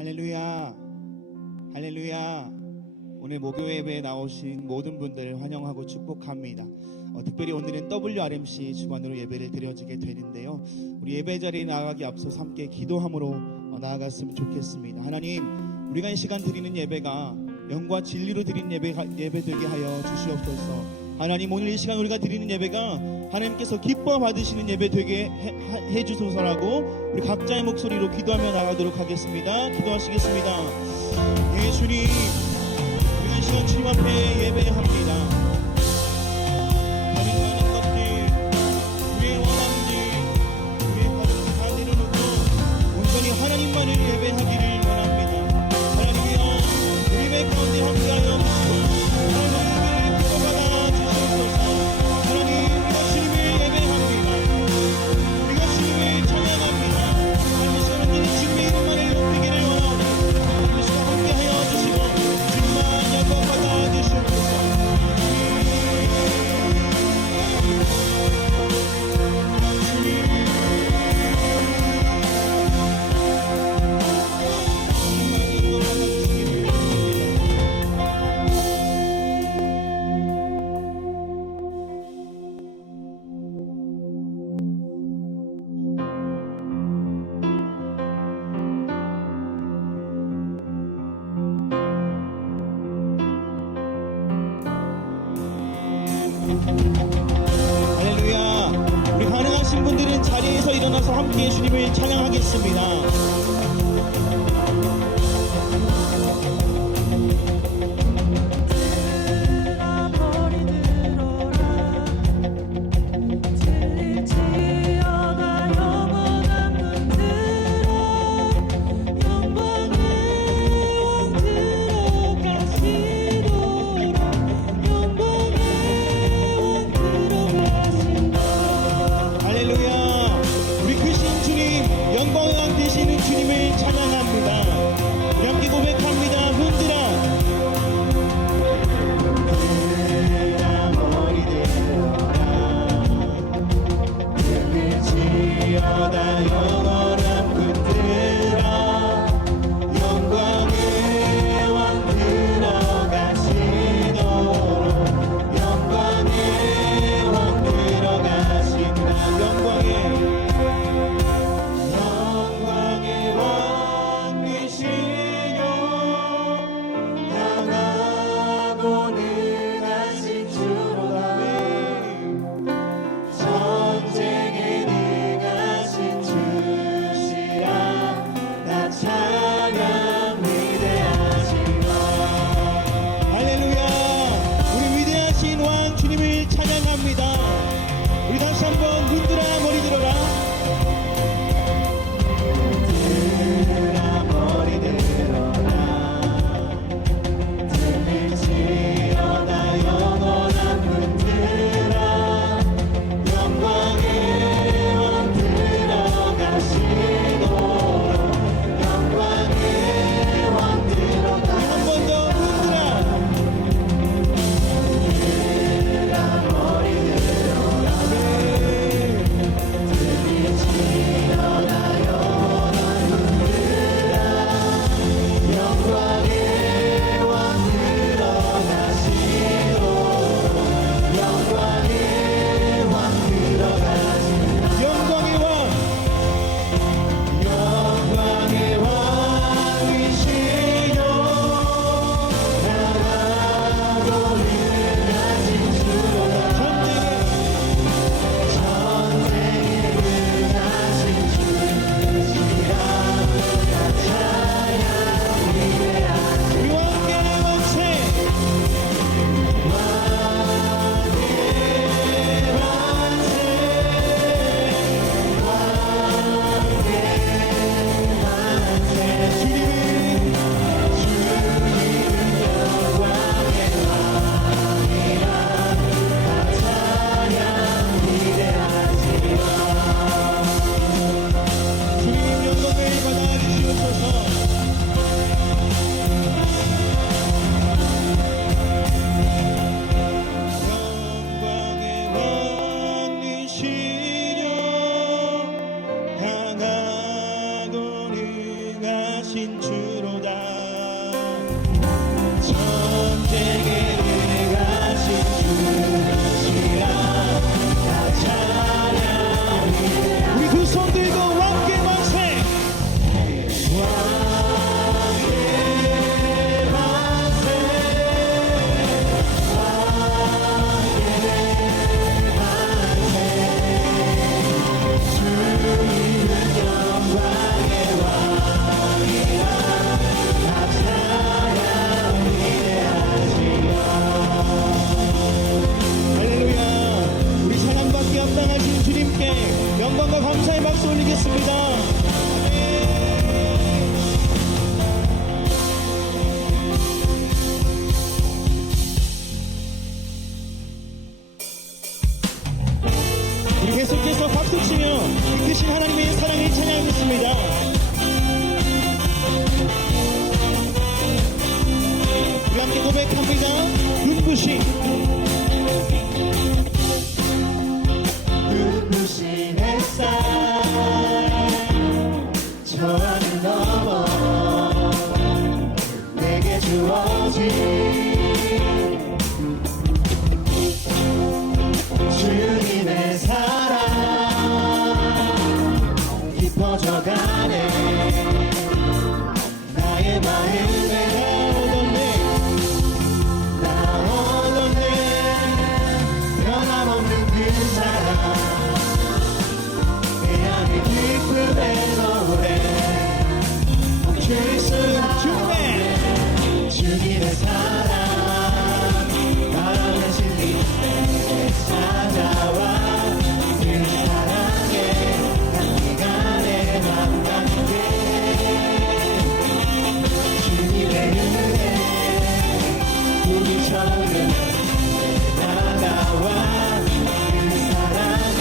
할렐루야, 할렐루야. 오늘 목요 예배에 나오신 모든 분들을 환영하고 축복합니다. 특별히 오늘은 WRMC 주관으로 예배를 드려지게 되는데요. 우리 예배 자리에 나아가기 앞서서 함께 기도함으로 나아갔으면 좋겠습니다. 하나님, 우리가 이 시간 드리는 예배가 영과 진리로 드리는 예배 되게 하여 주시옵소서. 하나님, 오늘 이 시간 우리가 드리는 예배가 하나님께서 기뻐 받으시는 예배 되게 해주소서라고 우리 각자의 목소리로 기도하며 나가도록 하겠습니다. 기도하시겠습니다. 예, 주님, 우리가 이 시간 주님 앞에 예배합니다. 다른 많은 것들, 우리의 원함들, 우리의 가족들 다 내려놓고 온전히 하나님만을 예배하기를 원합니다. 하나님이여, 우리 배 가운데 함께하여 주시고 하나님 예배를 기뻐받아 주시옵소서. 하나님, 우리가 주님을 예배합니다. 우리가 주님을 찬양합니다. 하나님, 이 시간 온전히 주님의 이름만을 높이기를 원하오니 이 시간 함께하여 주시고 주님만 영광 받아 주시옵소서. 할렐루야. 우리 가능하신 분들은 자리에서 일어나서 함께 주님을 찬양하겠습니다. 주님을 찬양합니다. 우리 함께 고백합니다. 흔들어 머리 들어라, 들리지어다 영원한 흔들어 영광의 왕 들어가시도록, 영광의 왕 들어가신다. 영광의 왕이시여 찬양하겠습니다. 우리 계속해서 박수치며 그 크신 하나님의 사랑을 찬양하겠습니다. 우리 함께 고백합니다. 눈부신 햇살 저 하늘 넘어 내게 주어진 주님의 사랑 깊어져가네 나의 마음에 나오던데 변함없는 그 사랑 기쁨의 노래 멈출 수 없네 주님의 사랑 바람의 진리 찾아와 그 사랑에 향기가 내 맘 같게 주님의 은혜 우리처럼 다가와 그 사랑에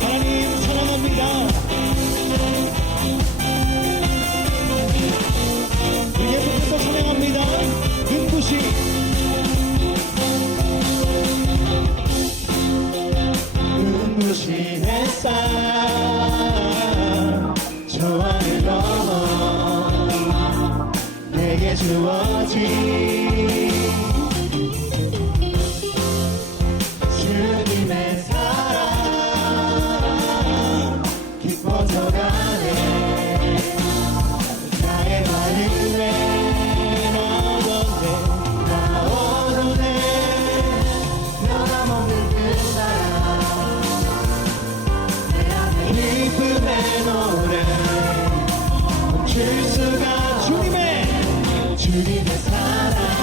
하나님 사랑합니다. 우리 계속해서 찬양합니다. 눈부신 햇살 저 하늘 넘어 내게 주어진 주님의 사랑 깊어져가네 나의 마음에 나오던데 변함없는 그 사랑 내 안에 기쁨의 노래 멈출 수가 주님의 사랑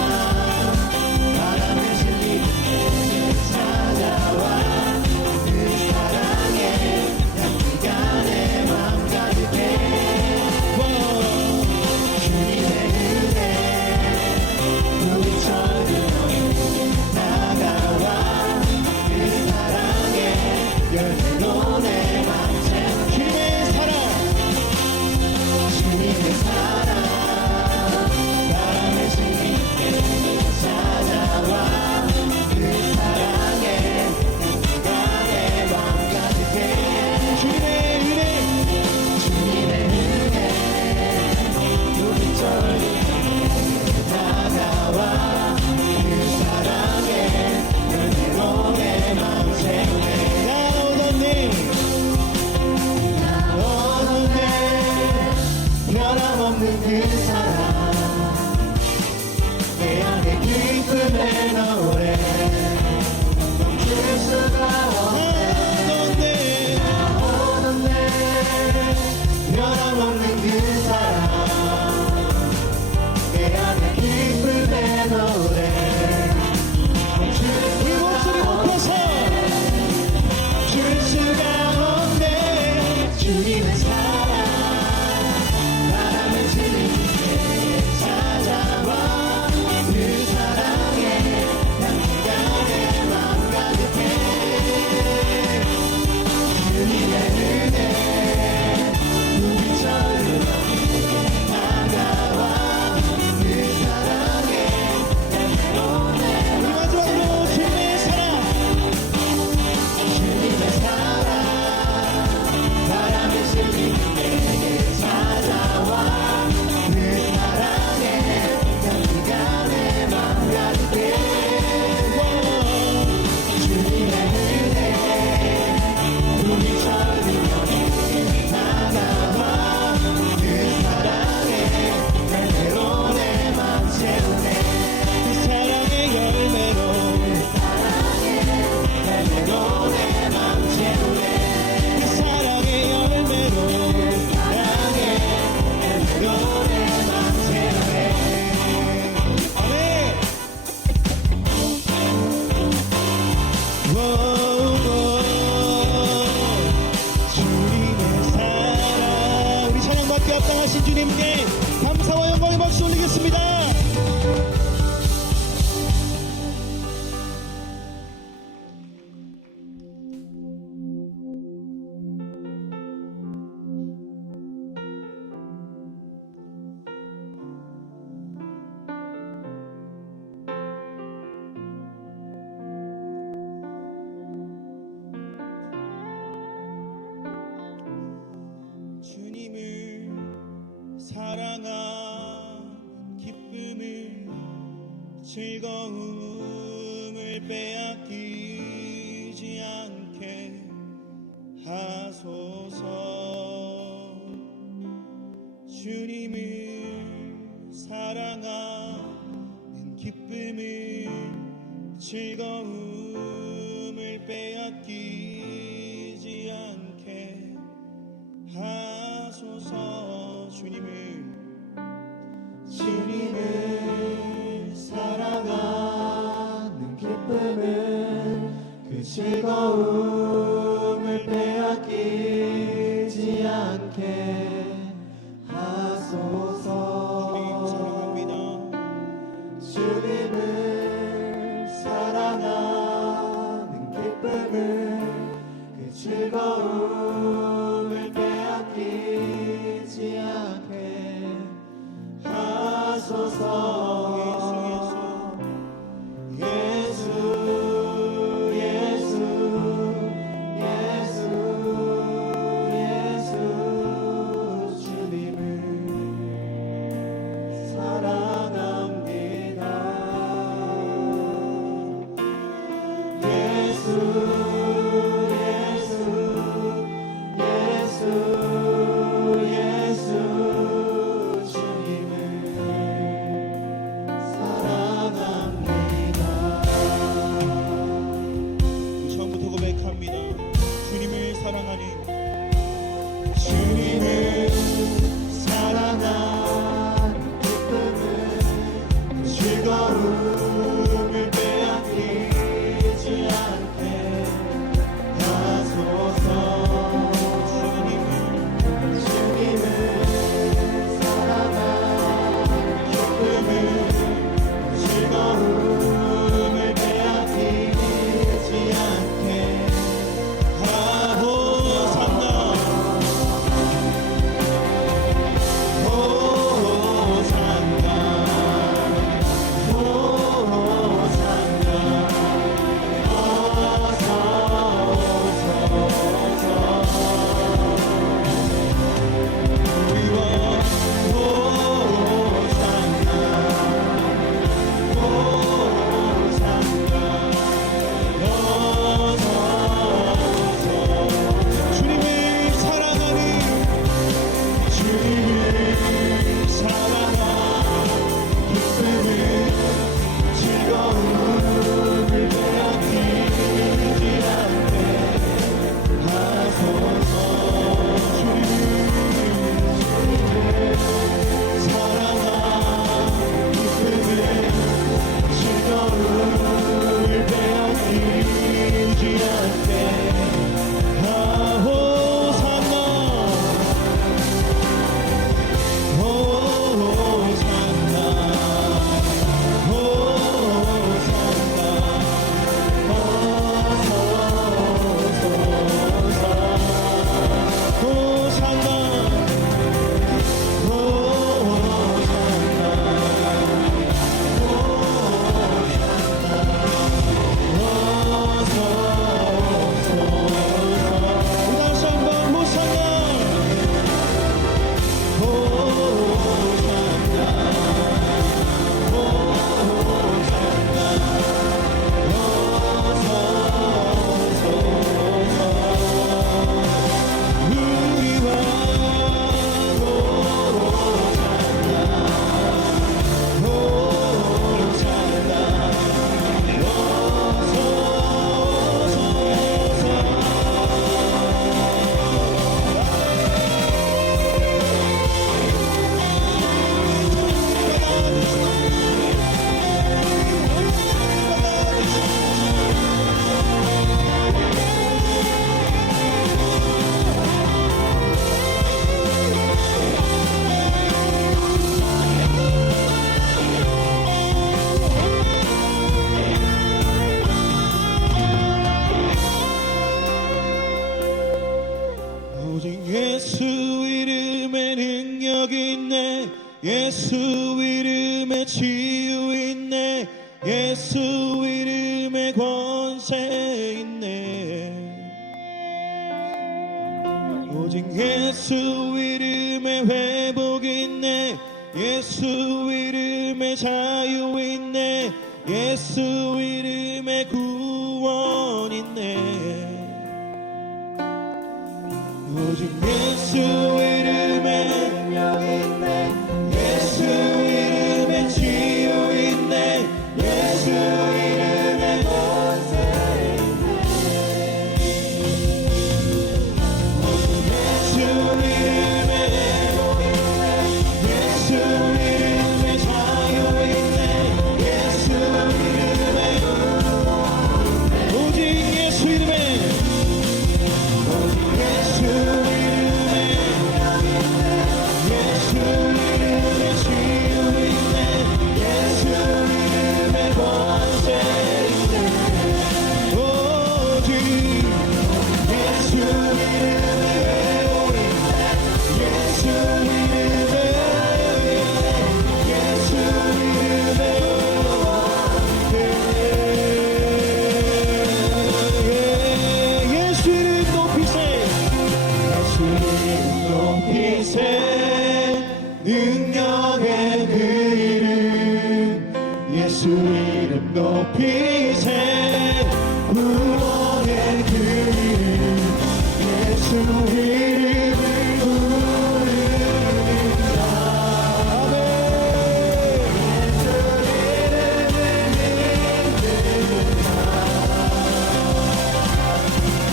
주님께 감사와 영광의 박수 올리겠습니다. 주님을 사랑한 기쁨을 즐거움을 빼앗기지 않게 하소서. 주님을 사랑하는 기쁨을 즐거움을 빼앗기지 않게 하소서. 주님을 사랑하는 기쁨을 그 즐거움을 빼앗기지 않게 하소서. 주님을 사랑하는 기쁨을 그 즐거움을 빼앗기지 않게 하소서. 예수 예수 예수 예수 주님을 사랑합니다. 예수 예수 예수 예수 주님을 사랑합니다. 처음부터 고백합니다. 주님을 사랑하는 주님을 사랑하는 기쁨을 즐거움을 빼앗기지 않게 하소서. 주님을 사랑하는 기쁨을 즐거움을 빼앗기지 않게 하소서. 예수 이름에 능력 있네. 예수 이름에 치유 있네. 예수 이름에 권세 있네. 오직 예수 이름에 회복 있네. 예수 이름에 자유 있네. 예수 이름에 구원 있네. 오직 예수 이름에 능력 있네. 예수 이름에 치유 있네. 예수 이름에 권세 있네. 예수 이름에 회복 있네. 예수 이름에 자유 있네. 예수 이름에 오직 예수 이름에 예수 이름에 예수 이름에 치유 있네. 예수 이름에 권세 있네. 오직 예수 이름에 회복 있네. 예수 이름에 예수 이름에 예수 이름 높이세. 예수 이름 높이세. 능력의 그 이름. 예수 이름 높이세. 구원의 그 이름. 예수 이름을 부르는 자. 아멘.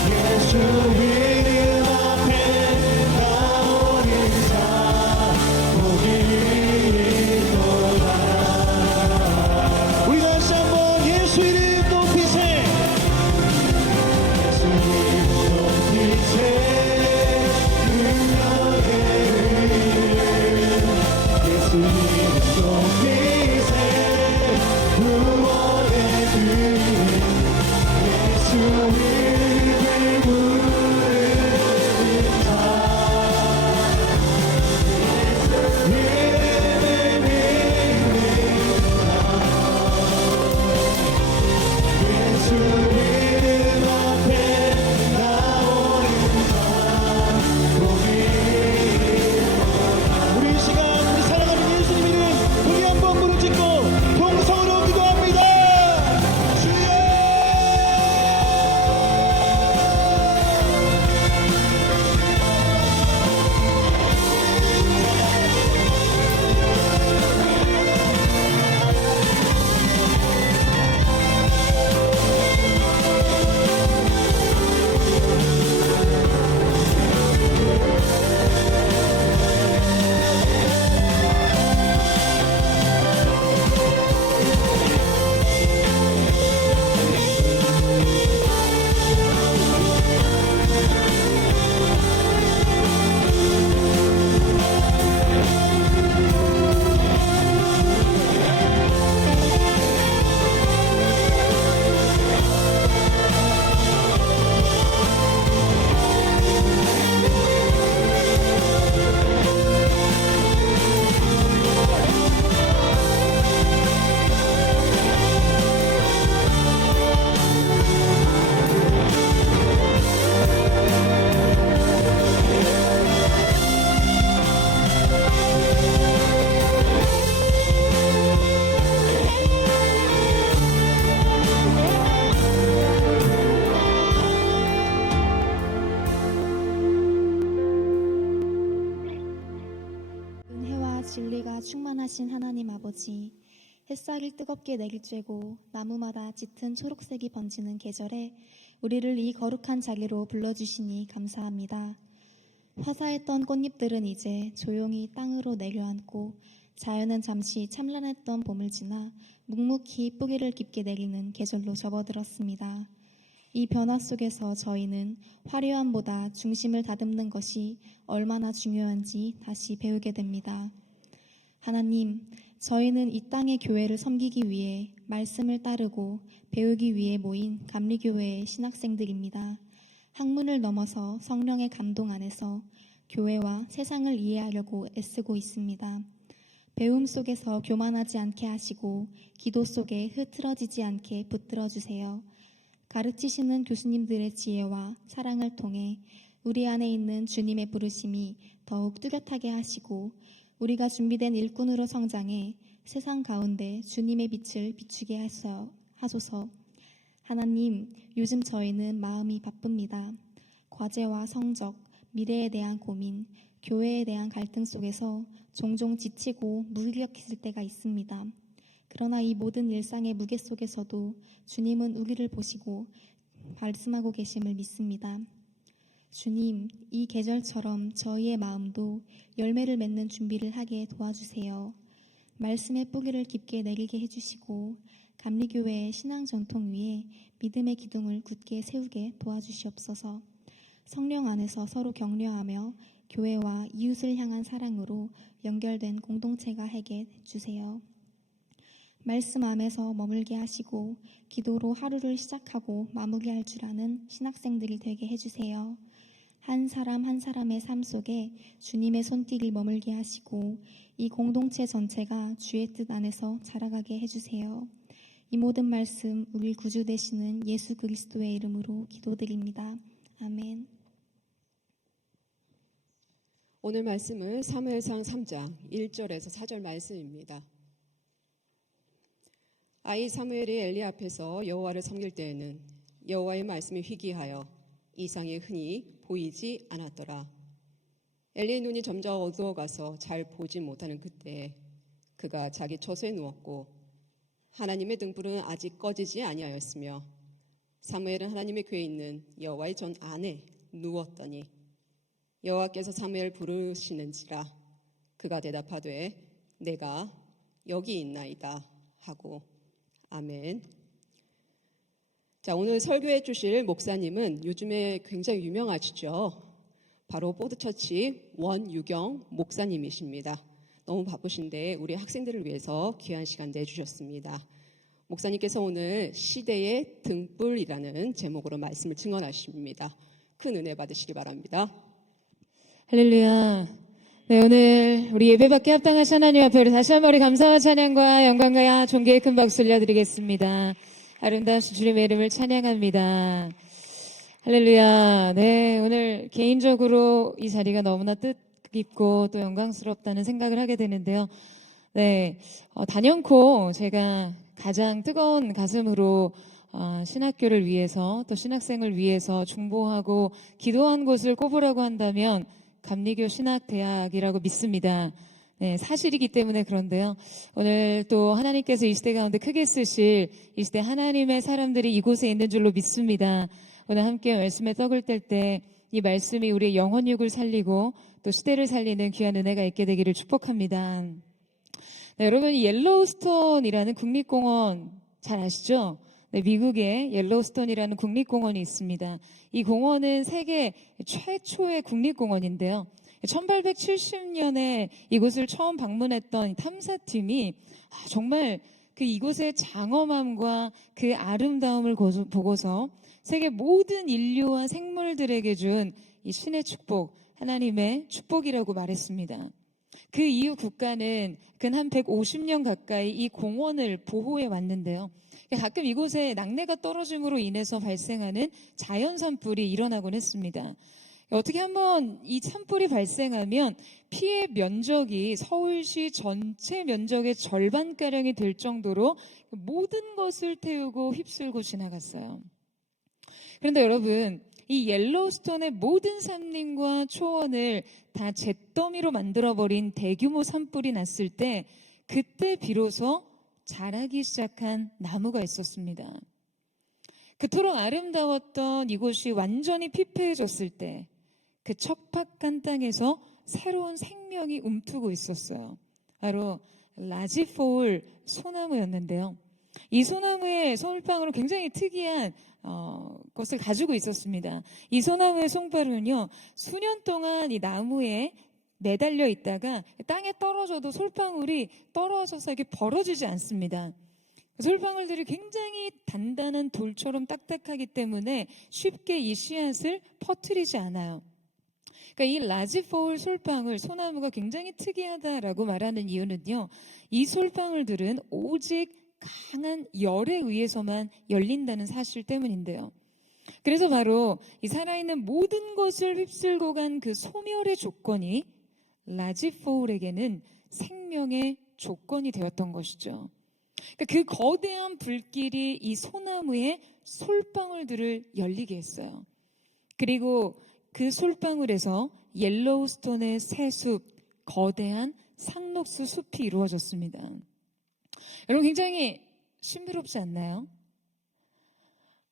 예수 이름 앞에 나오는 자 복이 있도다. 우리 다시 한번 예수 이름 높이세. 예수 이름 높이세. 능력의 이름. 예수 이름 높이세. 구원의 그 이름. 예수 이름을 부르는 자. 이름을 믿는 자. 예수 이름 앞에 나오는 자 복이 있도다. 우리 이 시간 우리 사랑하는 예수님 이름 우리 한번 무릎 짓고 통성으로 기도합니다. 주여. 은혜와 진리가 충만하신 하나님 아버지, 햇살을 뜨겁게 내리쬐고 나무마다 짙은 초록색이 번지는 계절에 우리를 이 거룩한 자리로 불러주시니 감사합니다. 화사했던 꽃잎들은 이제 조용히 땅으로 내려앉고 자연은 잠시 참란했던 봄을 지나 묵묵히 뿌리를 깊게 내리는 계절로 접어들었습니다. 이 변화 속에서 저희는 화려함보다 중심을 다듬는 것이 얼마나 중요한지 다시 배우게 됩니다. 하나님, 저희는 이 땅의 교회를 섬기기 위해 말씀을 따르고 배우기 위해 모인 감리교회의 신학생들입니다. 학문을 넘어서 성령의 감동 안에서 교회와 세상을 이해하려고 애쓰고 있습니다. 배움 속에서 교만하지 않게 하시고 기도 속에 흐트러지지 않게 붙들어 주세요. 가르치시는 교수님들의 지혜와 사랑을 통해 우리 안에 있는 주님의 부르심이 더욱 뚜렷하게 하시고 우리가 준비된 일꾼으로 성장해 세상 가운데 주님의 빛을 비추게 하소서. 하나님, 요즘 저희는 마음이 바쁩니다. 과제와 성적, 미래에 대한 고민, 교회에 대한 갈등 속에서 종종 지치고 무기력해질 때가 있습니다. 그러나 이 모든 일상의 무게 속에서도 주님은 우리를 보시고 말씀하고 계심을 믿습니다. 주님, 이 계절처럼 저희의 마음도 열매를 맺는 준비를 하게 도와주세요. 말씀의 뿌리를 깊게 내리게 해주시고 감리교회의 신앙 전통 위에 믿음의 기둥을 굳게 세우게 도와주시옵소서. 성령 안에서 서로 격려하며 교회와 이웃을 향한 사랑으로 연결된 공동체가 하게 해주세요. 말씀 안에서 머물게 하시고 기도로 하루를 시작하고 마무리할 줄 아는 신학생들이 되게 해주세요. 한 사람 한 사람의 삶 속에 주님의 손길이 머물게 하시고 이 공동체 전체가 주의 뜻 안에서 자라가게 해주세요. 이 모든 말씀 우리 구주 되시는 예수 그리스도의 이름으로 기도드립니다. 아멘. 오늘 말씀은 사무엘상 3장 1절에서 4절 말씀입니다. 아이 사무엘이 엘리 앞에서 여호와를 섬길 때에는 여호와의 말씀이 희귀하여 이상이 흔히 보이지 않았더라. 엘리의 눈이 점점 어두워가서 잘 보지 못하는 그때에 그가 자기 처소에 누웠고 하나님의 등불은 아직 꺼지지 아니하였으며 사무엘은 하나님의 궤에 있는 여호와의 전 안에 누웠더니 여호와께서 사무엘 부르시는지라 그가 대답하되 내가 여기 있나이다 하고 아멘. 자, 오늘 설교해 주실 목사님은 요즘에 굉장히 유명하시죠. 바로 포드처치 원유경 목사님이십니다. 너무 바쁘신데 우리 학생들을 위해서 귀한 시간 내주셨습니다. 목사님께서 오늘 시대의 등불이라는 제목으로 말씀을 증언하십니다. 큰 은혜 받으시기 바랍니다. 할렐루야. 네, 오늘 우리 예배받게 합당하신 하나님 앞에 다시 한번 우리 감사와 찬양과 영광과 존귀의 큰 박수 올려드리겠습니다. 아름다우신 주님의 이름을 찬양합니다. 할렐루야. 네, 오늘 개인적으로 이 자리가 너무나 뜻깊고 또 영광스럽다는 생각을 하게 되는데요. 네, 단연코 제가 가장 뜨거운 가슴으로 신학교를 위해서 또 신학생을 위해서 중보하고 기도한 곳을 꼽으라고 한다면 감리교 신학대학이라고 믿습니다. 네, 사실이기 때문에 그런데요. 오늘 또 하나님께서 이 시대 가운데 크게 쓰실 이 시대 하나님의 사람들이 이곳에 있는 줄로 믿습니다. 오늘 함께 말씀에 떡을 뗄 때 이 말씀이 우리의 영혼육을 살리고 또 시대를 살리는 귀한 은혜가 있게 되기를 축복합니다. 네, 여러분 이 옐로우스톤이라는 국립공원 잘 아시죠? 네, 미국에 옐로우스톤이라는 국립공원이 있습니다. 이 공원은 세계 최초의 국립공원인데요. 1870년에 이곳을 처음 방문했던 탐사팀이 정말 그 이곳의 장엄함과 그 아름다움을 보고서 세계 모든 인류와 생물들에게 준 이 신의 축복, 하나님의 축복이라고 말했습니다. 그 이후 국가는 근 한 150년 가까이 이 공원을 보호해 왔는데요. 가끔 이곳에 낙뢰가 떨어짐으로 인해서 발생하는 자연 산불이 일어나곤 했습니다. 어떻게 한번 이 산불이 발생하면 피해 면적이 서울시 전체 면적의 절반가량이 될 정도로 모든 것을 태우고 휩쓸고 지나갔어요. 그런데 여러분, 이 옐로우스톤의 모든 산림과 초원을 다 잿더미로 만들어버린 대규모 산불이 났을 때 그때 비로소 자라기 시작한 나무가 있었습니다. 그토록 아름다웠던 이곳이 완전히 피폐해졌을 때 그 척박한 땅에서 새로운 생명이 움트고 있었어요. 바로 라지포울 소나무였는데요. 이 소나무의 솔방울은 굉장히 특이한 것을 가지고 있었습니다. 이 소나무의 송파루는요, 수년 동안 이 나무에 매달려 있다가 땅에 떨어져도 솔방울이 떨어져서 이게 벌어지지 않습니다. 솔방울들이 굉장히 단단한 돌처럼 딱딱하기 때문에 쉽게 이 씨앗을 퍼뜨리지 않아요. 그러니까 이 라지포울 솔방울, 소나무가 굉장히 특이하다라고 말하는 이유는요. 이 솔방울들은 오직 강한 열에 의해서만 열린다는 사실 때문인데요. 그래서 바로 이 살아있는 모든 것을 휩쓸고 간 그 소멸의 조건이 라지포울에게는 생명의 조건이 되었던 것이죠. 그러니까 그 거대한 불길이 이 소나무의 솔방울들을 열리게 했어요. 그리고 그 솔방울에서 옐로우스톤의 새숲, 거대한 상록수 숲이 이루어졌습니다. 여러분 굉장히 신비롭지 않나요?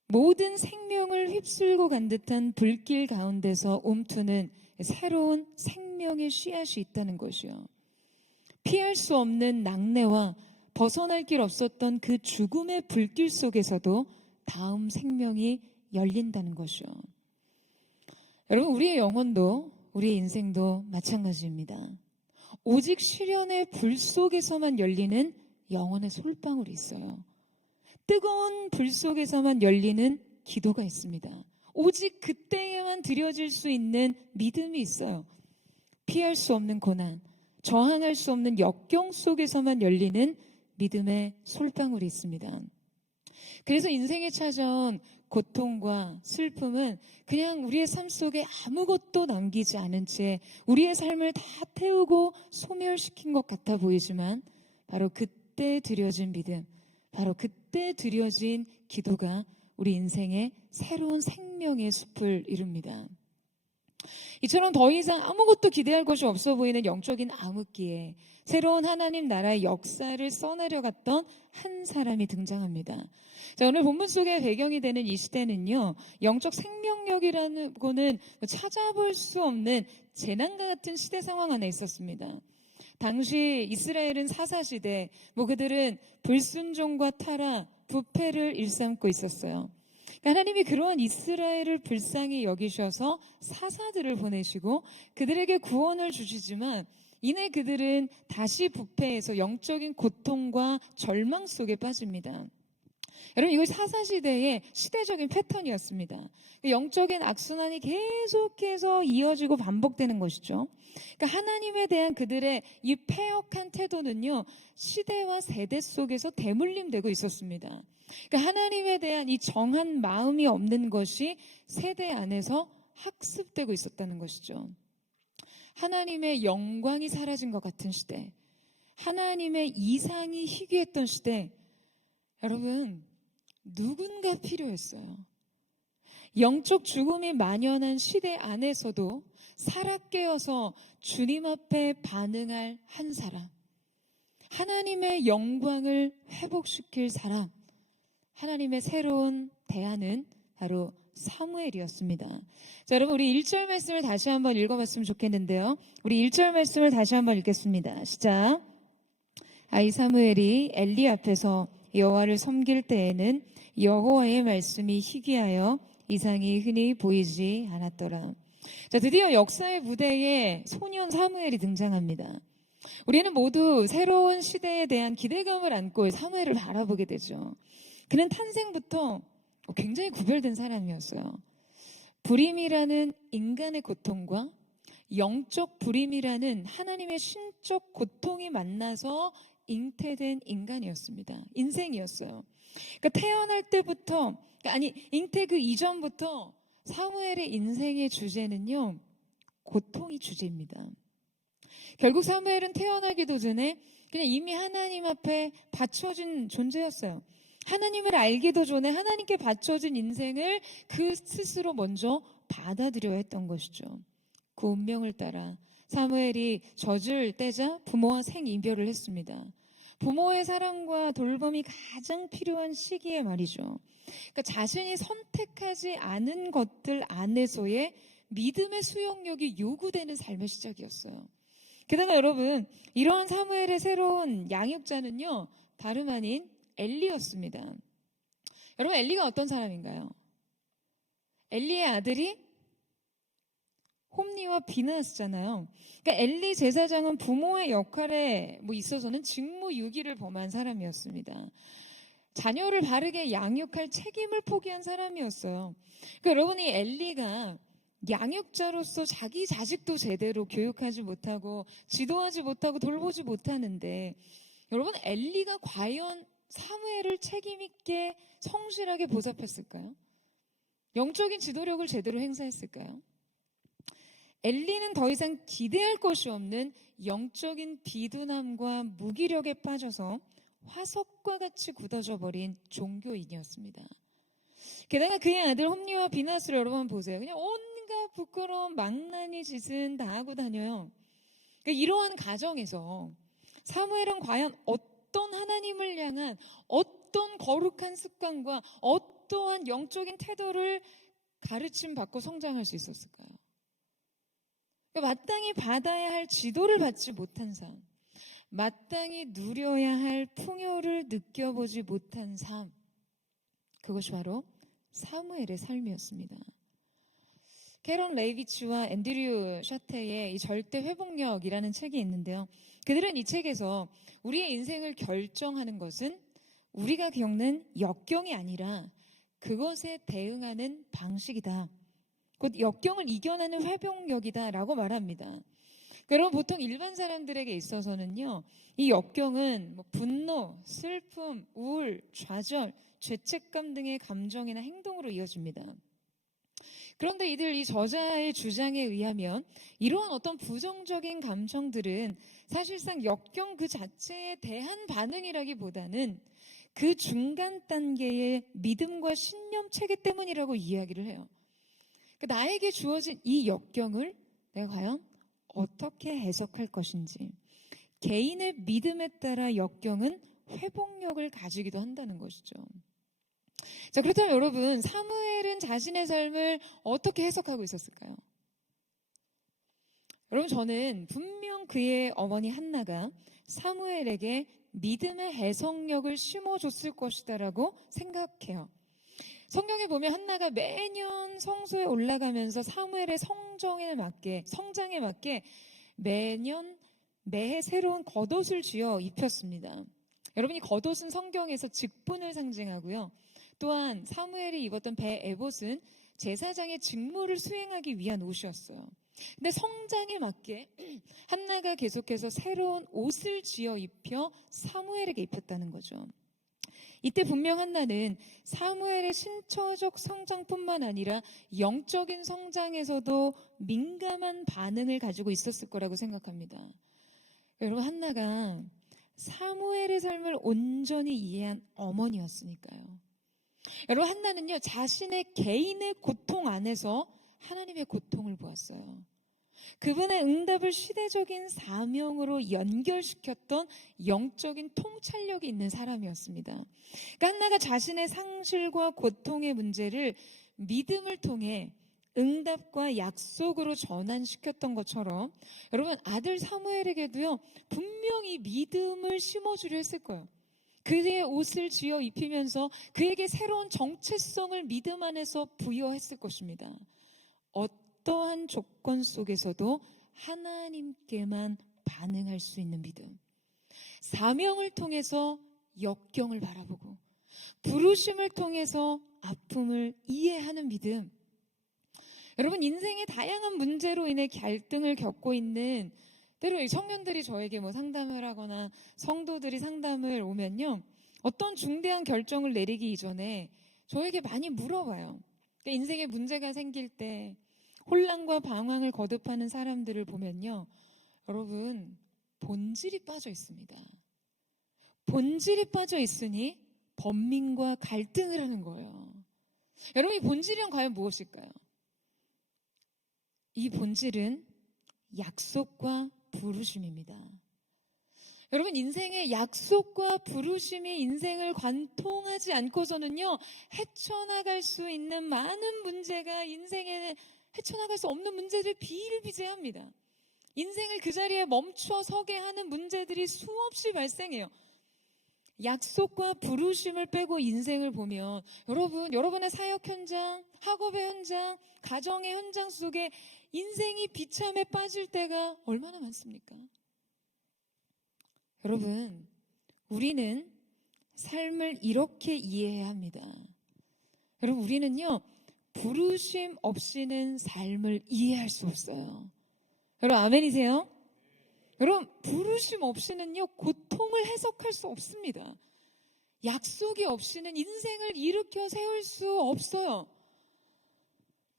모든 생명을 휩쓸고 간 듯한 불길 가운데서 움트는 새로운 생명의 씨앗이 있다는 것이요. 피할 수 없는 낙뢰와 벗어날 길 없었던 그 죽음의 불길 속에서도 다음 생명이 열린다는 것이요. 여러분 우리의 영혼도 우리의 인생도 마찬가지입니다. 오직 시련의 불 속에서만 열리는 영혼의 솔방울이 있어요. 뜨거운 불 속에서만 열리는 기도가 있습니다. 오직 그때에만 드려질 수 있는 믿음이 있어요. 피할 수 없는 고난, 저항할 수 없는 역경 속에서만 열리는 믿음의 솔방울이 있습니다. 그래서 인생에 찾아온 고통과 슬픔은 그냥 우리의 삶 속에 아무것도 남기지 않은 채 우리의 삶을 다 태우고 소멸시킨 것 같아 보이지만 바로 그때 드려진 믿음, 바로 그때 드려진 기도가 우리 인생의 새로운 생명의 숲을 이룹니다. 이처럼 더 이상 아무것도 기대할 것이 없어 보이는 영적인 암흑기에 새로운 하나님 나라의 역사를 써내려갔던 한 사람이 등장합니다. 자, 오늘 본문 속의 배경이 되는 이 시대는요, 영적 생명력이라는 거는 찾아볼 수 없는 재난과 같은 시대 상황 안에 있었습니다. 당시 이스라엘은 사사시대, 그들은 불순종과 타락, 부패를 일삼고 있었어요. 하나님이 그러한 이스라엘을 불쌍히 여기셔서 사사들을 보내시고 그들에게 구원을 주시지만 이내 그들은 다시 부패해서 영적인 고통과 절망 속에 빠집니다. 여러분 이거 사사시대의 시대적인 패턴이었습니다. 영적인 악순환이 계속해서 이어지고 반복되는 것이죠. 그러니까 하나님에 대한 그들의 이 패역한 태도는요, 시대와 세대 속에서 대물림되고 있었습니다. 그러니까 하나님에 대한 이 정한 마음이 없는 것이 세대 안에서 학습되고 있었다는 것이죠. 하나님의 영광이 사라진 것 같은 시대, 하나님의 이상이 희귀했던 시대, 여러분 누군가 필요했어요. 영적 죽음이 만연한 시대 안에서도 살아 깨어서 주님 앞에 반응할 한 사람, 하나님의 영광을 회복시킬 사람, 하나님의 새로운 대안은 바로 사무엘이었습니다. 자, 여러분 우리 1절 말씀을 다시 한번 읽어봤으면 좋겠는데요. 우리 1절 말씀을 다시 한번 읽겠습니다. 시작. 아이 사무엘이 엘리 앞에서 여호와를 섬길 때에는 여호와의 말씀이 희귀하여 이상이 흔히 보이지 않았더라. 자, 드디어 역사의 무대에 소년 사무엘이 등장합니다. 우리는 모두 새로운 시대에 대한 기대감을 안고 사무엘을 바라보게 되죠. 그는 탄생부터 굉장히 구별된 사람이었어요. 불임이라는 인간의 고통과 영적 불임이라는 하나님의 신적 고통이 만나서 잉태된 인간이었습니다. 인생이었어요. 그러니까 태어날 때부터, 잉태 그 이전부터 사무엘의 인생의 주제는요, 고통이 주제입니다. 결국 사무엘은 태어나기도 전에 그냥 이미 하나님 앞에 바쳐진 존재였어요. 하나님을 알기도 전에 하나님께 바쳐진 인생을 그 스스로 먼저 받아들여야 했던 것이죠. 그 운명을 따라 사무엘이 젖을 떼자 부모와 생이별을 했습니다. 부모의 사랑과 돌봄이 가장 필요한 시기에 말이죠. 그러니까 자신이 선택하지 않은 것들 안에서의 믿음의 수용력이 요구되는 삶의 시작이었어요. 게다가 여러분, 이러한 사무엘의 새로운 양육자는요, 다름 아닌 엘리였습니다. 여러분, 엘리가 어떤 사람인가요? 엘리의 아들이 홈니와 비나스잖아요. 그러니까 엘리 제사장은 부모의 역할에 있어서는 직무유기를 범한 사람이었습니다. 자녀를 바르게 양육할 책임을 포기한 사람이었어요. 그러니까 여러분이 엘리가 양육자로서 자기 자식도 제대로 교육하지 못하고 지도하지 못하고 돌보지 못하는데 여러분 엘리가 과연 사무엘을 책임있게 성실하게 보살폈을까요? 영적인 지도력을 제대로 행사했을까요? 엘리는 더 이상 기대할 것이 없는 영적인 비둔함과 무기력에 빠져서 화석과 같이 굳어져 버린 종교인이었습니다. 게다가 그의 아들 홈리와 비나스를 여러분 보세요. 그냥 온갖 부끄러운 망나니 짓은 다 하고 다녀요. 그러니까 이러한 가정에서 사무엘은 과연 어떤 하나님을 향한 어떤 거룩한 습관과 어떠한 영적인 태도를 가르침 받고 성장할 수 있었을까요? 그러니까 마땅히 받아야 할 지도를 받지 못한 삶, 마땅히 누려야 할 풍요를 느껴보지 못한 삶, 그것이 바로 사무엘의 삶이었습니다. 캐런 레이비치와 앤드류 샤테의 이 절대 회복력이라는 책이 있는데요. 그들은 이 책에서 우리의 인생을 결정하는 것은 우리가 겪는 역경이 아니라 그것에 대응하는 방식이다. 곧 역경을 이겨내는 회복력이다라고 말합니다. 여러분 보통 일반 사람들에게 있어서는요, 이 역경은 분노, 슬픔, 우울, 좌절, 죄책감 등의 감정이나 행동으로 이어집니다. 그런데 이 저자의 주장에 의하면 이러한 어떤 부정적인 감정들은 사실상 역경 그 자체에 대한 반응이라기보다는 그 중간 단계의 믿음과 신념 체계 때문이라고 이야기를 해요. 나에게 주어진 이 역경을 내가 과연 어떻게 해석할 것인지, 개인의 믿음에 따라 역경은 회복력을 가지기도 한다는 것이죠. 자, 그렇다면 여러분, 사무엘은 자신의 삶을 어떻게 해석하고 있었을까요? 여러분, 저는 분명 그의 어머니 한나가 사무엘에게 믿음의 해석력을 심어줬을 것이다라고 생각해요. 성경에 보면 한나가 매년 성소에 올라가면서 사무엘의 성장에 맞게 매해 새로운 겉옷을 쥐어 입혔습니다. 여러분이 겉옷은 성경에서 직분을 상징하고요. 또한 사무엘이 입었던 배 에봇은 제사장의 직무를 수행하기 위한 옷이었어요. 근데 성장에 맞게 한나가 계속해서 새로운 옷을 쥐어 입혀 사무엘에게 입혔다는 거죠. 이때 분명 한나는 사무엘의 신처적 성장뿐만 아니라 영적인 성장에서도 민감한 반응을 가지고 있었을 거라고 생각합니다. 여러분, 한나가 사무엘의 삶을 온전히 이해한 어머니였으니까요. 여러분, 한나는요, 자신의 개인의 고통 안에서 하나님의 고통을 보았어요. 그분의 응답을 시대적인 사명으로 연결시켰던 영적인 통찰력이 있는 사람이었습니다. 그러니까 한나가 자신의 상실과 고통의 문제를 믿음을 통해 응답과 약속으로 전환시켰던 것처럼 여러분, 아들 사무엘에게도요, 분명히 믿음을 심어주려 했을 거예요. 그의 옷을 쥐어 입히면서 그에게 새로운 정체성을 믿음 안에서 부여했을 것입니다. 어떠한 조건 속에서도 하나님께만 반응할 수 있는 믿음, 사명을 통해서 역경을 바라보고 부르심을 통해서 아픔을 이해하는 믿음. 여러분, 인생의 다양한 문제로 인해 갈등을 겪고 있는, 때로 청년들이 저에게 상담을 하거나 성도들이 상담을 오면요, 어떤 중대한 결정을 내리기 이전에 저에게 많이 물어봐요. 그러니까 인생에 문제가 생길 때 혼란과 방황을 거듭하는 사람들을 보면요, 여러분, 본질이 빠져 있습니다. 본질이 빠져 있으니 번민과 갈등을 하는 거예요. 여러분, 이 본질은 과연 무엇일까요? 이 본질은 약속과 부르심입니다. 여러분, 인생의 약속과 부르심이 인생을 관통하지 않고서는요, 헤쳐나갈 수 있는 많은 문제가 인생에 헤쳐나갈 수 없는 문제들 비일비재합니다. 인생을 그 자리에 멈춰 서게 하는 문제들이 수없이 발생해요. 약속과 부르심을 빼고 인생을 보면 여러분의 사역 현장, 학업의 현장, 가정의 현장 속에 인생이 비참에 빠질 때가 얼마나 많습니까? 여러분, 우리는 삶을 이렇게 이해해야 합니다. 여러분, 우리는요, 부르심 없이는 삶을 이해할 수 없어요. 여러분, 아멘이세요? 여러분, 부르심 없이는요, 고통을 해석할 수 없습니다. 약속이 없이는 인생을 일으켜 세울 수 없어요.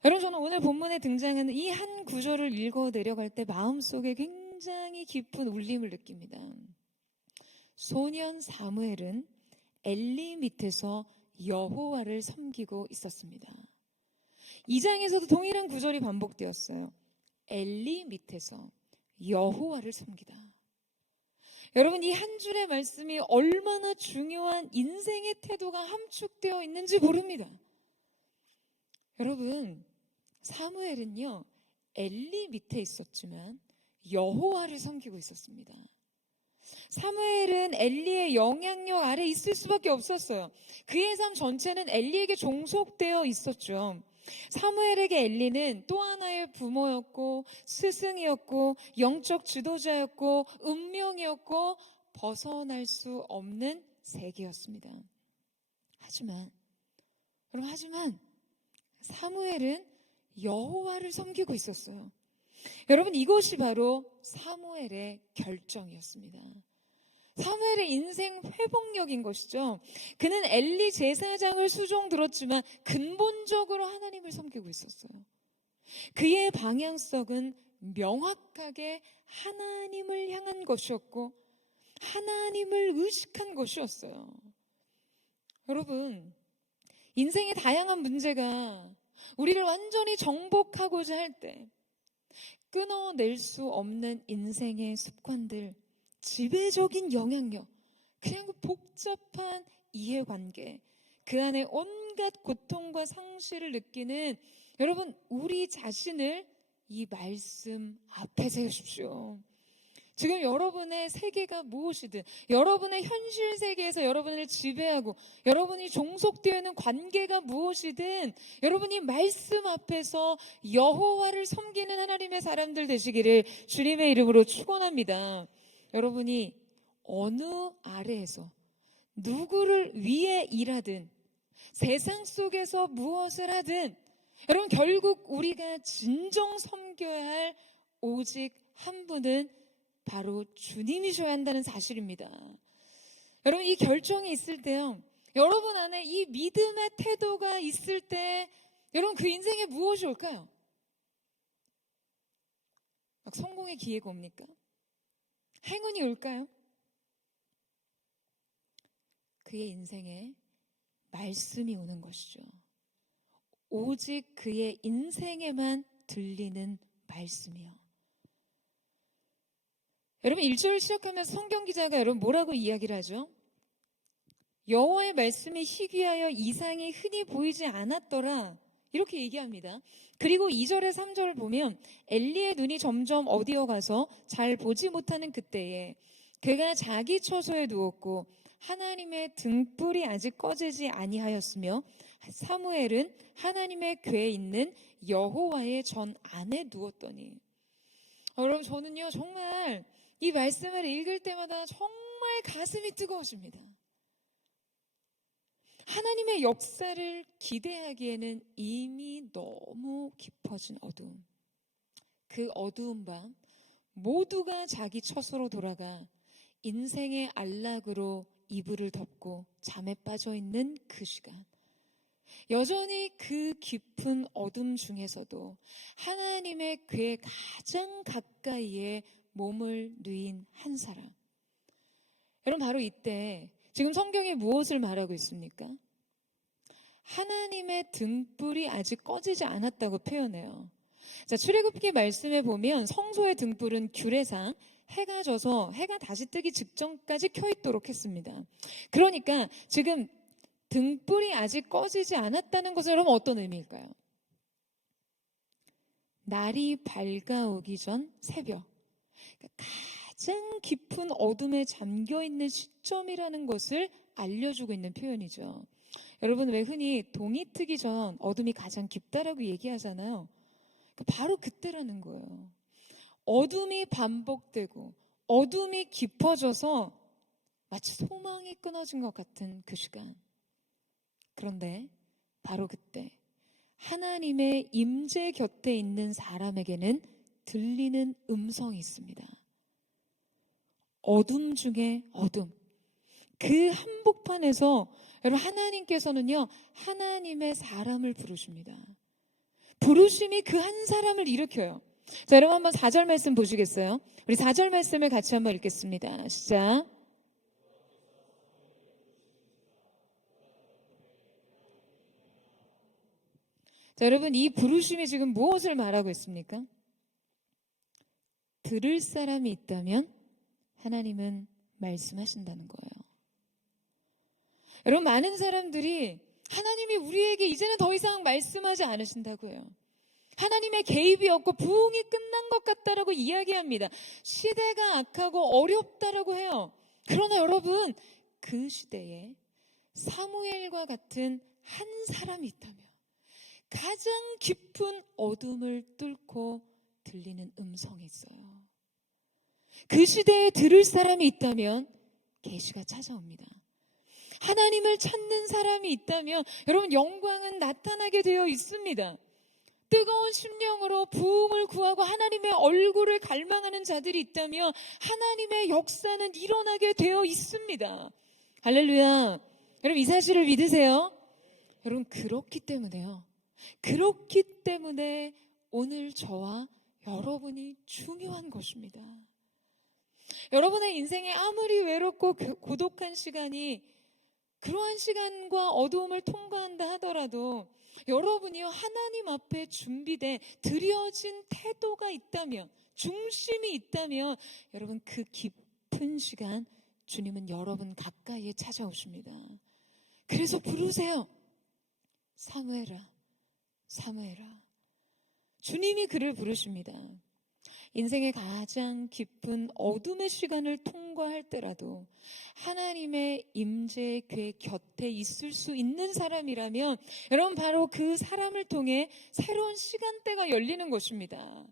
여러분, 저는 오늘 본문에 등장하는 이 한 구절을 읽어 내려갈 때 마음속에 굉장히 깊은 울림을 느낍니다. 소년 사무엘은 엘리 밑에서 여호와를 섬기고 있었습니다. 2장에서도 동일한 구절이 반복되었어요. 엘리 밑에서 여호와를 섬기다. 여러분, 이 한 줄의 말씀이 얼마나 중요한 인생의 태도가 함축되어 있는지 모릅니다. 여러분, 사무엘은요, 엘리 밑에 있었지만 여호와를 섬기고 있었습니다. 사무엘은 엘리의 영향력 아래 있을 수밖에 없었어요. 그의 삶 전체는 엘리에게 종속되어 있었죠. 사무엘에게 엘리는 또 하나의 부모였고 스승이었고 영적 지도자였고 운명이었고 벗어날 수 없는 세계였습니다. 하지만 사무엘은 여호와를 섬기고 있었어요. 여러분, 이것이 바로 사무엘의 결정이었습니다. 사무엘의 인생 회복력인 것이죠. 그는 엘리 제사장을 수종 들었지만 근본적으로 하나님을 섬기고 있었어요. 그의 방향성은 명확하게 하나님을 향한 것이었고 하나님을 의식한 것이었어요. 여러분, 인생의 다양한 문제가 우리를 완전히 정복하고자 할 때 끊어낼 수 없는 인생의 습관들, 지배적인 영향력, 그냥 그 복잡한 이해관계, 그 안에 온갖 고통과 상실을 느끼는 여러분, 우리 자신을 이 말씀 앞에 세우십시오. 지금 여러분의 세계가 무엇이든, 여러분의 현실 세계에서 여러분을 지배하고 여러분이 종속되어 있는 관계가 무엇이든 여러분이 말씀 앞에서 여호와를 섬기는 하나님의 사람들 되시기를 주님의 이름으로 축원합니다. 여러분이 어느 아래에서 누구를 위해 일하든 세상 속에서 무엇을 하든 여러분, 결국 우리가 진정 섬겨야 할 오직 한 분은 바로 주님이셔야 한다는 사실입니다. 여러분, 이 결정이 있을 때요, 여러분 안에 이 믿음의 태도가 있을 때 여러분 그 인생에 무엇이 올까요? 막 성공의 기회가 옵니까? 행운이 올까요? 그의 인생에 말씀이 오는 것이죠. 오직 그의 인생에만 들리는 말씀이요. 여러분, 1절 시작하면서 성경 기자가 여러분 뭐라고 이야기를 하죠? 여호와의 말씀이 희귀하여 이상이 흔히 보이지 않았더라, 이렇게 얘기합니다. 그리고 2절에 3절을 보면 엘리의 눈이 점점 어디어 가서 잘 보지 못하는 그때에 그가 자기 처소에 누웠고 하나님의 등불이 아직 꺼지지 아니하였으며 사무엘은 하나님의 궤에 있는 여호와의 전 안에 누웠더니. 여러분, 저는요 정말 이 말씀을 읽을 때마다 정말 가슴이 뜨거워집니다. 하나님의 역사를 기대하기에는 이미 너무 깊어진 어두움, 그 어두운 밤 모두가 자기 처소로 돌아가 인생의 안락으로 이불을 덮고 잠에 빠져 있는 그 시간, 여전히 그 깊은 어둠 중에서도 하나님의 궤 가장 가까이에 몸을 누인 한 사람, 여러분, 바로 이때 지금 성경이 무엇을 말하고 있습니까? 하나님의 등불이 아직 꺼지지 않았다고 표현해요. 자, 출애굽기 말씀에 보면 성소의 등불은 규례상 해가 져서 해가 다시 뜨기 직전까지 켜 있도록 했습니다. 그러니까 지금 등불이 아직 꺼지지 않았다는 것은 여러분 어떤 의미일까요? 날이 밝아오기 전 새벽, 그러니까 가장 깊은 어둠에 잠겨있는 시점이라는 것을 알려주고 있는 표현이죠. 여러분, 왜 흔히 동이 트기 전 어둠이 가장 깊다라고 얘기하잖아요. 바로 그때라는 거예요. 어둠이 반복되고 어둠이 깊어져서 마치 소망이 끊어진 것 같은 그 시간. 그런데 바로 그때 하나님의 임재 곁에 있는 사람에게는 들리는 음성이 있습니다. 어둠 중에 어둠. 그 한복판에서 여러분 하나님께서는요, 하나님의 사람을 부르십니다. 부르심이 그 한 사람을 일으켜요. 자, 여러분 한번 4절 말씀 보시겠어요? 우리 4절 말씀을 같이 한번 읽겠습니다. 시작. 자, 여러분 이 부르심이 지금 무엇을 말하고 있습니까? 들을 사람이 있다면 하나님은 말씀하신다는 거예요. 여러분 많은 사람들이 하나님이 우리에게 이제는 더 이상 말씀하지 않으신다고요. 하나님의 개입이 없고 부흥이 끝난 것 같다라고 이야기합니다. 시대가 악하고 어렵다라고 해요. 그러나 여러분 그 시대에 사무엘과 같은 한 사람이 있다면 가장 깊은 어둠을 뚫고 들리는 음성이 있어요. 그 시대에 들을 사람이 있다면 계시가 찾아옵니다. 하나님을 찾는 사람이 있다면 여러분 영광은 나타나게 되어 있습니다. 뜨거운 심령으로 부흥을 구하고 하나님의 얼굴을 갈망하는 자들이 있다면 하나님의 역사는 일어나게 되어 있습니다. 할렐루야. 여러분 이 사실을 믿으세요? 여러분 그렇기 때문에요. 그렇기 때문에 오늘 저와 여러분이 중요한 것입니다. 여러분의 인생에 아무리 외롭고 고독한 시간이 그러한 시간과 어두움을 통과한다 하더라도 여러분이요 하나님 앞에 준비된 드려진 태도가 있다면 중심이 있다면 여러분 그 깊은 시간 주님은 여러분 가까이에 찾아오십니다. 그래서 부르세요. 사무엘아 사무엘아. 주님이 그를 부르십니다. 인생의 가장 깊은 어둠의 시간을 통과할 때라도 하나님의 임재의 곁에 있을 수 있는 사람이라면 여러분 바로 그 사람을 통해 새로운 시간대가 열리는 것입니다.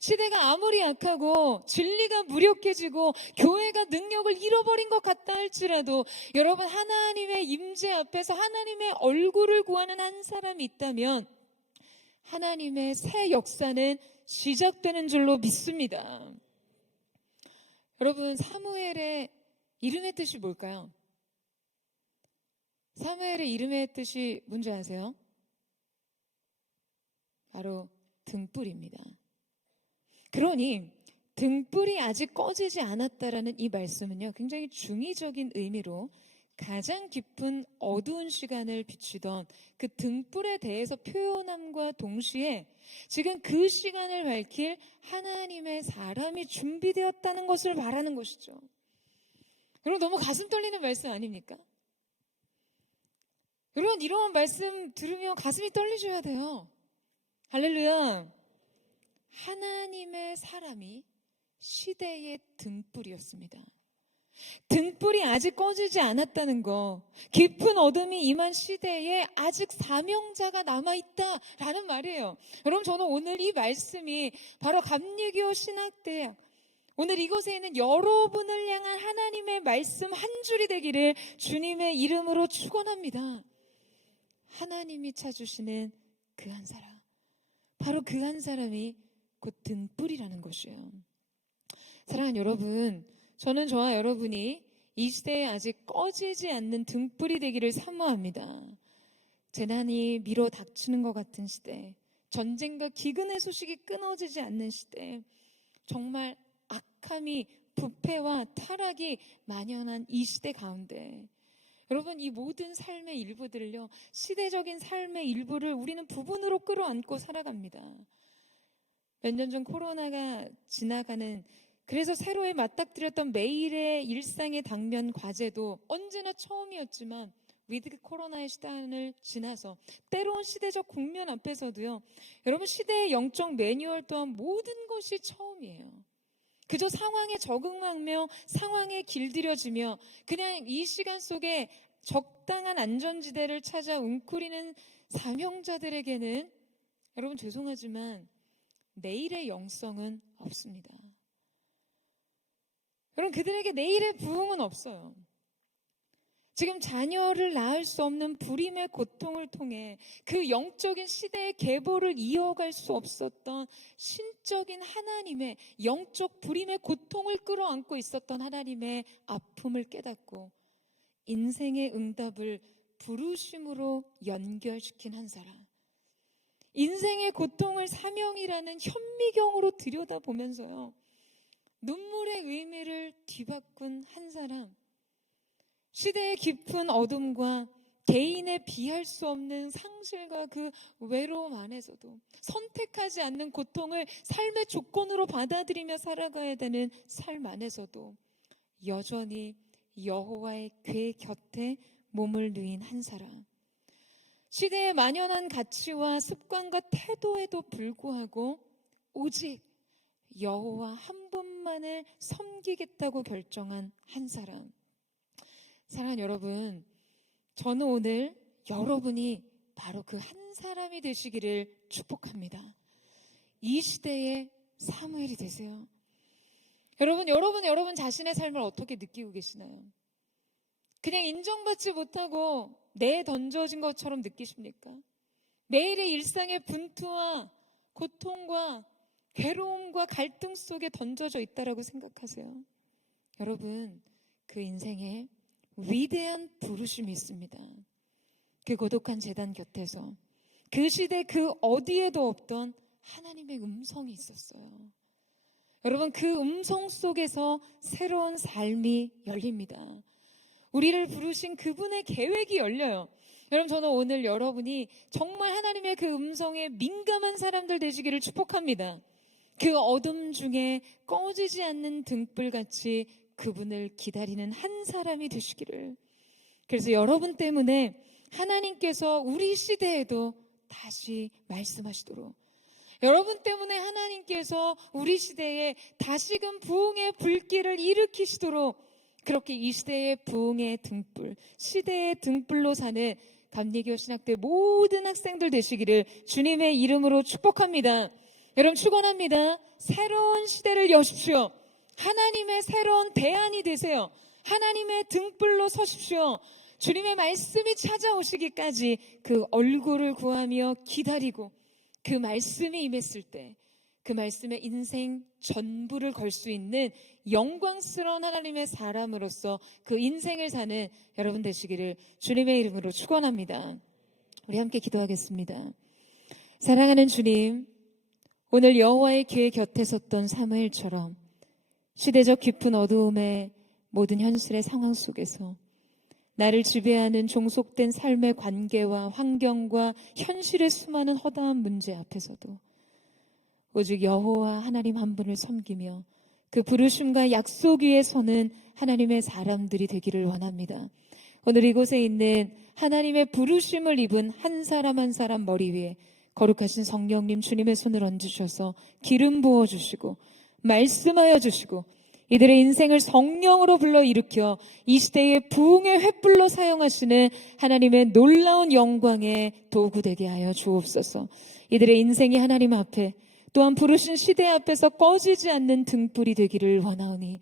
시대가 아무리 악하고 진리가 무력해지고 교회가 능력을 잃어버린 것 같다 할지라도 여러분 하나님의 임재 앞에서 하나님의 얼굴을 구하는 한 사람이 있다면 하나님의 새 역사는 시작되는 줄로 믿습니다. 여러분 사무엘의 이름의 뜻이 뭘까요? 사무엘의 이름의 뜻이 뭔지 아세요? 바로 등불입니다. 그러니 등불이 아직 꺼지지 않았다라는 이 말씀은요 굉장히 중의적인 의미로 가장 깊은 어두운 시간을 비추던 그 등불에 대해서 표현함과 동시에 지금 그 시간을 밝힐 하나님의 사람이 준비되었다는 것을 말하는 것이죠. 여러분 너무 가슴 떨리는 말씀 아닙니까? 여러분 이러한 말씀 들으면 가슴이 떨리셔야 돼요. 할렐루야. 하나님의 사람이 시대의 등불이었습니다. 등불이 아직 꺼지지 않았다는 거, 깊은 어둠이 임한 시대에 아직 사명자가 남아있다라는 말이에요. 여러분 저는 오늘 이 말씀이 바로 감리교 신학대학 오늘 이곳에 있는 여러분을 향한 하나님의 말씀 한 줄이 되기를 주님의 이름으로 축원합니다. 하나님이 찾으시는 그 한 사람, 바로 그 한 사람이 곧 등불이라는 것이에요. 사랑하는 여러분, 저는 저와 여러분이 이 시대에 아직 꺼지지 않는 등불이 되기를 사모합니다. 재난이 밀어 닥치는 것 같은 시대, 전쟁과 기근의 소식이 끊어지지 않는 시대, 정말 악함이 부패와 타락이 만연한 이 시대 가운데 여러분 이 모든 삶의 일부들을요 시대적인 삶의 일부를 우리는 부분으로 끌어안고 살아갑니다. 몇 년 전 코로나가 지나가는 그래서 새로이 맞닥뜨렸던 매일의 일상의 당면 과제도 언제나 처음이었지만 위드 코로나의 시간을 지나서 때로운 시대적 국면 앞에서도요 여러분 시대의 영적 매뉴얼 또한 모든 것이 처음이에요. 그저 상황에 적응하며 상황에 길들여지며 그냥 이 시간 속에 적당한 안전지대를 찾아 웅크리는 사명자들에게는 여러분 죄송하지만 내일의 영성은 없습니다. 여러분 그들에게 내일의 부흥은 없어요. 지금 자녀를 낳을 수 없는 불임의 고통을 통해 그 영적인 시대의 계보를 이어갈 수 없었던 신적인 하나님의 영적 불임의 고통을 끌어안고 있었던 하나님의 아픔을 깨닫고 인생의 응답을 부르심으로 연결시킨 한 사람, 인생의 고통을 사명이라는 현미경으로 들여다보면서요, 눈물의 의미를 뒤바꾼 한 사람, 시대의 깊은 어둠과 개인의 비할 수 없는 상실과 그 외로움 안에서도 선택하지 않는 고통을 삶의 조건으로 받아들이며 살아가야 되는 삶 안에서도 여전히 여호와의 궤 곁에 몸을 누인 한 사람, 시대의 만연한 가치와 습관과 태도에도 불구하고 오직 여호와 한 분만을 섬기겠다고 결정한 한 사람. 사랑하는 여러분, 저는 오늘 여러분이 바로 그 한 사람이 되시기를 축복합니다. 이 시대의 사무엘이 되세요. 여러분 자신의 삶을 어떻게 느끼고 계시나요? 그냥 인정받지 못하고 내던져진 것처럼 느끼십니까? 매일의 일상의 분투와 고통과 괴로움과 갈등 속에 던져져 있다라고 생각하세요? 여러분, 그 인생에 위대한 부르심이 있습니다. 그 고독한 제단 곁에서 그 시대 그 어디에도 없던 하나님의 음성이 있었어요. 여러분, 그 음성 속에서 새로운 삶이 열립니다. 우리를 부르신 그분의 계획이 열려요. 여러분, 저는 오늘 여러분이 정말 하나님의 그 음성에 민감한 사람들 되시기를 축복합니다. 그 어둠 중에 꺼지지 않는 등불같이 그분을 기다리는 한 사람이 되시기를. 그래서 여러분 때문에 하나님께서 우리 시대에도 다시 말씀하시도록, 여러분 때문에 하나님께서 우리 시대에 다시금 부흥의 불길을 일으키시도록, 그렇게 이 시대의 부흥의 등불, 시대의 등불로 사는 감리교 신학대 모든 학생들 되시기를 주님의 이름으로 축복합니다. 여러분, 축원합니다. 새로운 시대를 여십시오. 하나님의 새로운 대안이 되세요. 하나님의 등불로 서십시오. 주님의 말씀이 찾아오시기까지 그 얼굴을 구하며 기다리고, 그 말씀이 임했을 때 그 말씀에 인생 전부를 걸 수 있는 영광스러운 하나님의 사람으로서 그 인생을 사는 여러분 되시기를 주님의 이름으로 축원합니다. 우리 함께 기도하겠습니다. 사랑하는 주님, 오늘 여호와의 궤 곁에 섰던 사무엘처럼 시대적 깊은 어두움의 모든 현실의 상황 속에서 나를 지배하는 종속된 삶의 관계와 환경과 현실의 수많은 허다한 문제 앞에서도 오직 여호와 하나님 한 분을 섬기며 그 부르심과 약속 위에 서는 하나님의 사람들이 되기를 원합니다. 오늘 이곳에 있는 하나님의 부르심을 입은 한 사람 한 사람 머리 위에 거룩하신 성령님 주님의 손을 얹으셔서 기름 부어주시고 말씀하여 주시고 이들의 인생을 성령으로 불러일으켜 이 시대의 부흥의 횃불로 사용하시는 하나님의 놀라운 영광의 도구 되게 하여 주옵소서. 이들의 인생이 하나님 앞에, 또한 부르신 시대 앞에서 꺼지지 않는 등불이 되기를 원하오니,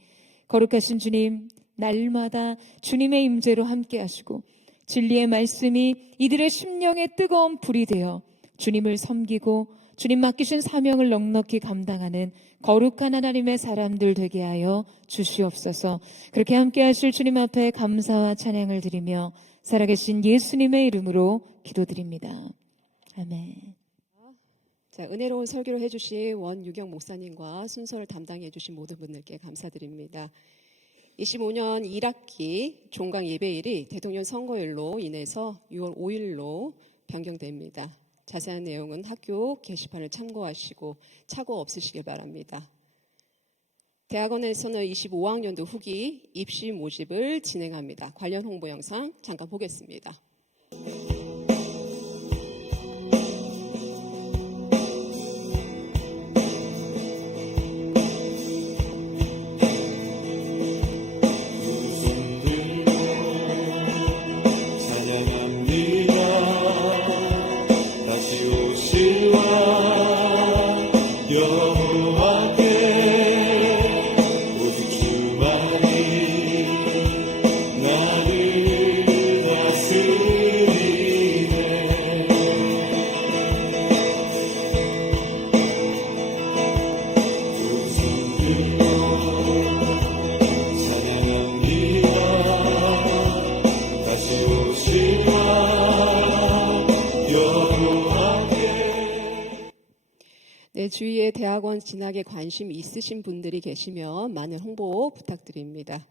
거룩하신 주님, 날마다 주님의 임재로 함께 하시고 진리의 말씀이 이들의 심령에 뜨거운 불이 되어 주님을 섬기고 주님 맡기신 사명을 넉넉히 감당하는 거룩한 하나님의 사람들 되게 하여 주시옵소서. 그렇게 함께 하실 주님 앞에 감사와 찬양을 드리며 살아계신 예수님의 이름으로 기도드립니다. 아멘. 자, 은혜로운 설교를 해주신 원유경 목사님과 순서를 담당해 주신 모든 분들께 감사드립니다. 25년 1학기 종강 예배일이 대통령 선거일로 인해서 6월 5일로 변경됩니다. 자세한 내용은 학교 게시판을 참고하시고 착오 없으시길 바랍니다. 대학원에서는 25학년도 후기 입시 모집을 진행합니다. 관련 홍보 영상 잠깐 보겠습니다. 여호와께 오직 주만이 나를 주위에 대학원 진학에 관심 있으신 분들이 계시면 많은 홍보 부탁드립니다.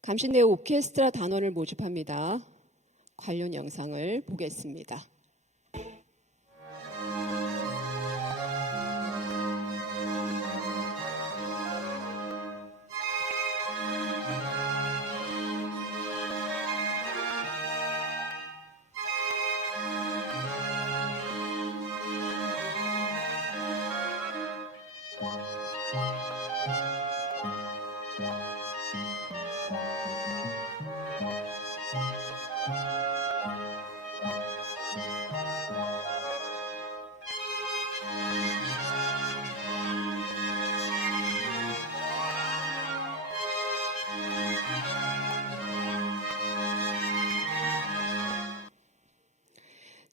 감신대 오케스트라 단원을 모집합니다. 관련 영상을 보겠습니다.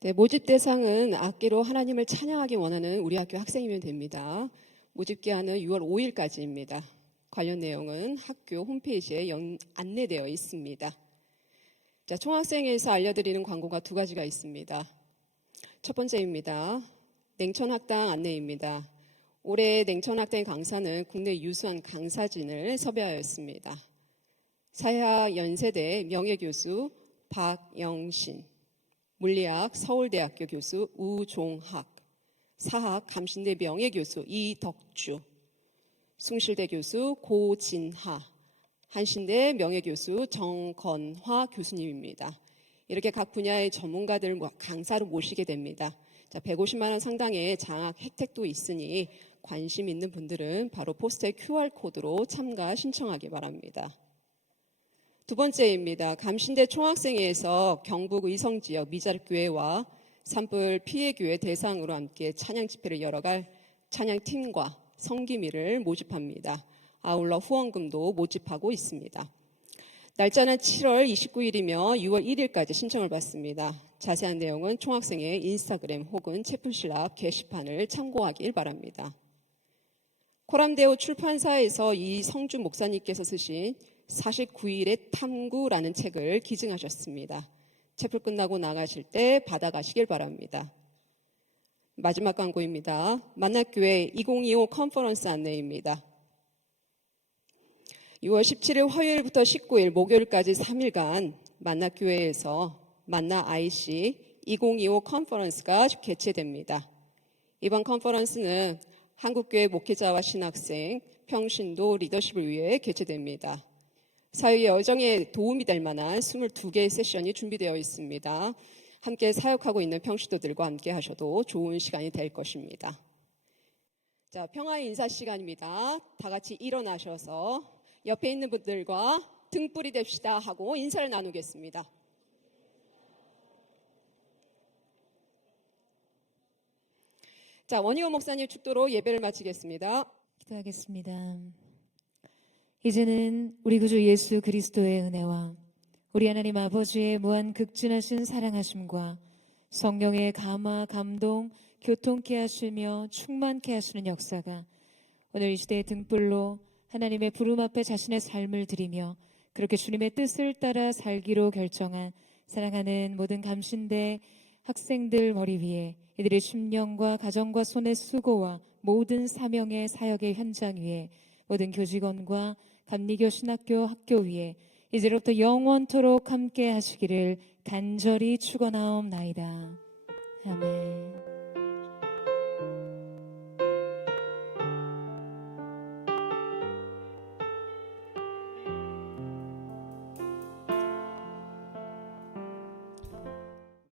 네, 모집 대상은 악기로 하나님을 찬양하기 원하는 우리 학교 학생이면 됩니다. 모집 기한은 6월 5일까지입니다. 관련 내용은 학교 홈페이지에 안내되어 있습니다. 자, 총학생회에서 알려드리는 광고가 두 가지가 있습니다. 첫 번째입니다. 냉천학당 안내입니다. 올해 냉천학당 강사는 국내 유수한 강사진을 섭외하였습니다. 사야 연세대 명예교수 박영신, 물리학 서울대학교 교수 우종학, 사학 감신대 명예교수 이덕주, 숭실대 교수 고진하, 한신대 명예교수 정건화 교수님입니다. 이렇게 각 분야의 전문가들 강사로 모시게 됩니다. 자, 150만 원 상당의 장학 혜택도 있으니 관심 있는 분들은 바로 포스터의 QR코드로 참가 신청하기 바랍니다. 두 번째입니다. 감신대 총학생회에서 경북 의성지역 미자립교회와 산불 피해교회 대상으로 함께 찬양 집회를 열어갈 찬양팀과 성기미를 모집합니다. 아울러 후원금도 모집하고 있습니다. 날짜는 7월 29일이며 6월 1일까지 신청을 받습니다. 자세한 내용은 총학생회 인스타그램 혹은 채플실랍 게시판을 참고하길 바랍니다. 코람데오 출판사에서 이성주 목사님께서 쓰신 49일의 탐구라는 책을 기증하셨습니다. 채플 끝나고 나가실 때 받아가시길 바랍니다. 마지막 광고입니다. 만나교회 2025 컨퍼런스 안내입니다. 6월 17일 화요일부터 19일 목요일까지 3일간 만나교회에서 만나 IC 2025 컨퍼런스가 개최됩니다. 이번 컨퍼런스는 한국교회 목회자와 신학생, 평신도 리더십을 위해 개최됩니다. 사회 여정에 도움이 될 만한 22개의 세션이 준비되어 있습니다. 함께 사역하고 있는 평신도들과 함께 하셔도 좋은 시간이 될 것입니다. 자, 평화의 인사 시간입니다. 다 같이 일어나셔서 옆에 있는 분들과 등불이 됩시다 하고 인사를 나누겠습니다. 자, 원희호 목사님 축도로 예배를 마치겠습니다. 기도하겠습니다. 이제는 우리 구주 예수 그리스도의 은혜와 우리 하나님 아버지의 무한 극진하신 사랑하심과 성령의 감화, 감동, 교통케 하시며 충만케 하시는 역사가 오늘 이 시대의 등불로 하나님의 부름 앞에 자신의 삶을 드리며 그렇게 주님의 뜻을 따라 살기로 결정한 사랑하는 모든 감신대 학생들 머리 위에 이들의 심령과 가정과 손의 수고와 모든 사명의 사역의 현장 위에 모든 교직원과 감리교 신학교 학교 위에 이제로부터 영원토록 함께 하시기를 간절히 축원하옵나이다. 아멘.